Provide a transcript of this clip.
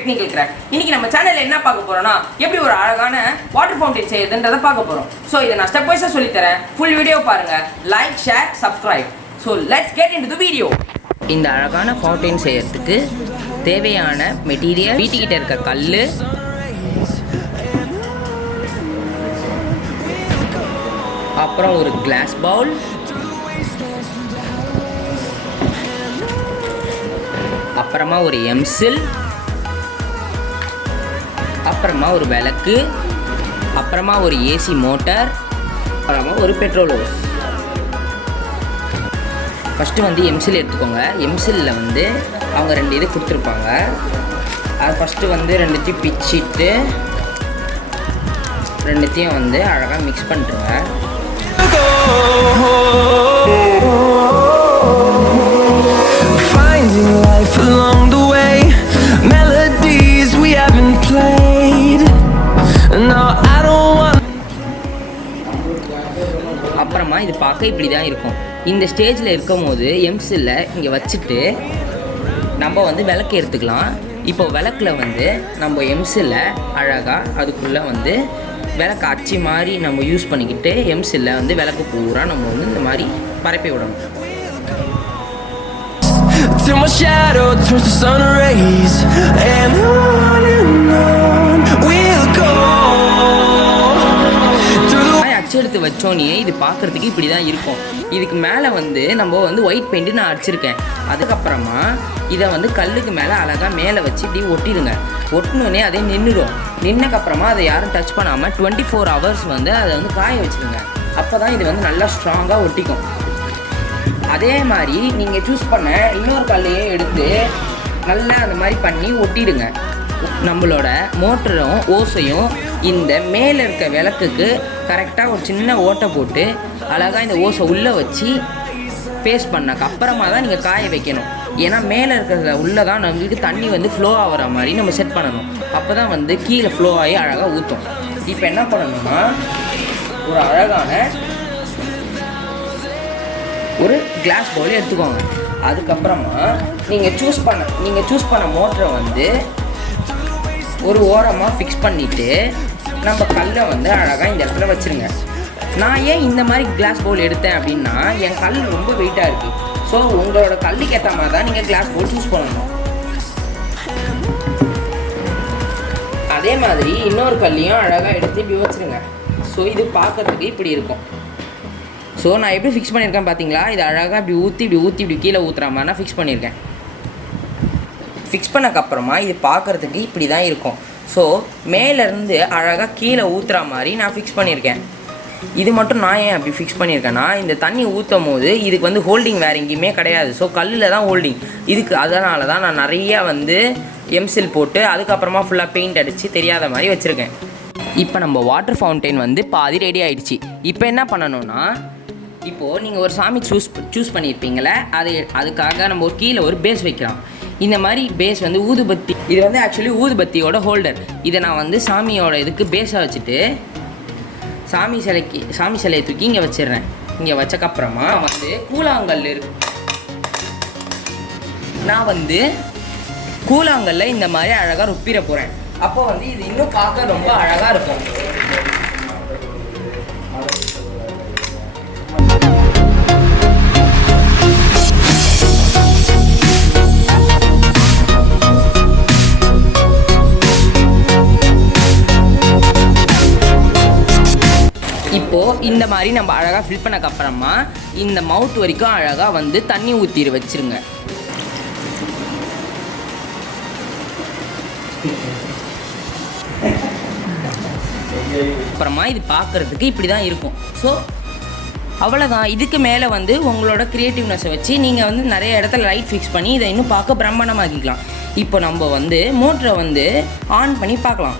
Technical craft. இன்னைக்கு நம்ம சேனல்ல என்ன பார்க்க போறோம்னா எப்படி ஒரு அழகான வாட்டர் ஃபவுண்டைன் செய்யறதுன்றத பார்க்க போறோம். ஸோ இதை நான் ஸ்டெப் வைஸா சொல்லி தரேன். ஃபுல் வீடியோ பாருங்க. Like, share, subscribe. So let's get into the video. இந்த அழகான ஃபவுண்டைன் செய்யறதுக்கு தேவையான மெட்டீரியல் வீட்டுக்கிட்ட இருக்க கல், அப்புறம் ஒரு கிளாஸ் பவுல், அப்புறமா ஒரு எம்சில், அப்புறமா ஒரு விளக்கு, அப்புறமா ஒரு ஏசி மோட்டார், அப்புறமா ஒரு பெட்ரோல் ஹோஸ். ஃபஸ்ட்டு வந்து எம்சில் எடுத்துக்கோங்க. எம்சிலில் வந்து அவங்க 2 இது கொடுத்துருப்பாங்க. அது ஃபஸ்ட்டு வந்து 2த்தையும் பிச்சிட்டு 2த்தையும் வந்து அழகாக மிக்ஸ் பண்ணிட்டுருங்க. அப்புறமா இது பார்க்க இப்படி தான் இருக்கும். இந்த ஸ்டேஜில் இருக்கும் போது எம்சில்ல இங்கே வச்சுட்டு நம்ம வந்து விளக்கு எடுத்துக்கலாம். இப்போ விளக்கில் வந்து நம்ம எம்சில்ல அழகாக அதுக்குள்ளே வந்து விளக்கு அச்சு மாதிரி நம்ம யூஸ் பண்ணிக்கிட்டு எம்சில்ல வந்து விளக்கு பூரா நம்ம வந்து இந்த மாதிரி பரப்பி விடணும். அச்சு எடுத்து வச்சோன்னே இது பார்க்குறதுக்கு இப்படி தான் இருக்கும். இதுக்கு மேலே வந்து நம்ம வந்து ஒயிட் பெயிண்ட்டு நான் அடிச்சிருக்கேன். அதுக்கப்புறமா இதை வந்து கல்லுக்கு மேலே அழகாக மேலே வச்சு இப்படி ஒட்டிடுங்க. ஒட்டினோடனே அதே நின்றுடும். நின்னக்கப்புறமா அதை யாரும் டச் பண்ணாமல் 24 hours வந்து அதை வந்து காய வச்சுருங்க. அப்போ தான் இது வந்து நல்லா ஸ்ட்ராங்காக ஒட்டிக்கும். அதே மாதிரி நீங்கள் சூஸ் பண்ண இன்னொரு கல்லையும் எடுத்து நல்லா அந்த மாதிரி பண்ணி ஒட்டிடுங்க. நம்மளோட மோட்டரும் ஓசையும் இந்த மேலே இருக்க விளக்குக்கு கரெக்டாக ஒரு சின்ன ஓட்டை போட்டு அழகாக இந்த ஓசை உள்ளே வச்சு பேஸ்ட் பண்ணாக்க அப்புறமா தான் நீங்கள் காய வைக்கணும். ஏன்னா மேலே இருக்கிறத உள்ளே தான் நம்மளுக்கு தண்ணி வந்து ஃப்ளோ ஆகிற மாதிரி நம்ம செட் பண்ணணும். அப்போ தான் வந்து கீழே ஃப்ளோ ஆகி அழகாக ஊற்றும். இப்போ என்ன பண்ணணும்னா ஒரு அழகான ஒரு கிளாஸ் பவுல் எடுத்துக்கோங்க. அதுக்கப்புறமா நீங்கள் சூஸ் பண்ண மோட்டரை வந்து ஒரு ஓரமாக ஃபிக்ஸ் பண்ணிவிட்டு நம்ம கல்லை வந்து அழகாக இந்த இடத்துல வச்சுருங்க. நான் ஏன் இந்த மாதிரி கிளாஸ் பவுல் எடுத்தேன் அப்படின்னா என் கல் ரொம்ப வெயிட்டாக இருக்குது. ஸோ உங்களோட கல்லுக்கு ஏற்ற மாதிரி தான் நீங்கள் கிளாஸ் பவுல் சூஸ் பண்ணணும். அதே மாதிரி இன்னொரு கல்லையும் அழகாக எடுத்து இப்படி வச்சுருங்க. ஸோ இது பார்க்குறதுக்கு இப்படி இருக்கும். ஸோ நான் எப்படி ஃபிக்ஸ் பண்ணியிருக்கேன் பார்த்தீங்களா? இது அழகாக இப்படி ஊற்றி கீழே ஊற்றுற மாதிரி நான் ஃபிக்ஸ் பண்ணியிருக்கேன். ஃபிக்ஸ் பண்ணக்கப்புறமா இது பார்க்குறதுக்கு இப்படி தான் இருக்கும். ஸோ மேலேருந்து அழகாக கீழே ஊற்றுற மாதிரி நான் ஃபிக்ஸ் பண்ணியிருக்கேன். இது மட்டும் நான் ஏன் அப்படி ஃபிக்ஸ் பண்ணியிருக்கேன்னா இந்த தண்ணி ஊற்றும் போது இதுக்கு வந்து ஹோல்டிங் வேறு எங்கேயுமே கிடையாது. ஸோ கல்லில் தான் ஹோல்டிங் இதுக்கு. அதனால தான் நான் நிறையா வந்து எம்சில் போட்டு அதுக்கப்புறமா ஃபுல்லாக பெயிண்ட் அடித்து தெரியாத மாதிரி வச்சுருக்கேன். இப்போ நம்ம வாட்டர் ஃபவுண்டைன் வந்து பாதி ரெடி ஆகிடுச்சு. இப்போ என்ன பண்ணணும்னா இப்போது நீங்கள் ஒரு சாமி சூஸ் பண்ணியிருப்பீங்களே அதுக்காக நம்ம ஒரு கீழே ஒரு பேஸ் வைக்கலாம். இந்த மாதிரி பேஸ் வந்து ஊதுபத்தி. இது வந்து ஆக்சுவலி ஊதுபத்தியோட ஹோல்டர். இதை நான் வந்து சாமியோட இதுக்கு பேஸாக வச்சுட்டு சாமி சிலையை தூக்கி இங்கே வச்சிடுறேன். இங்கே வச்சக்கப்புறமா வந்து கூழாங்கல் இருக்கு. நான் வந்து கூழாங்கல்ல இந்த மாதிரி அழகாக ருப்பிட போகிறேன். அப்போ வந்து இது இன்னும் பார்க்க ரொம்ப அழகாக இருக்கும். இப்போது இந்த மாதிரி நம்ம அழகாக ஃபில் பண்ணக்கப்புறமா இந்த மவுத் வரைக்கும் அழகாக வந்து தண்ணி ஊற்றி வச்சுருங்க. அப்புறமா இது பார்க்குறதுக்கு இப்படி தான் இருக்கும். ஸோ அவ்வளோதான். இதுக்கு மேலே வந்து உங்களோட க்ரியேட்டிவ்னஸை வச்சு நீங்கள் வந்து நிறைய இடத்துல லைட் ஃபிக்ஸ் பண்ணி இதை இன்னும் பார்க்க பிரம்மாண்டமாக்கிக்கலாம். இப்போ நம்ம வந்து மோட்டரை வந்து ஆன் பண்ணி பார்க்கலாம்.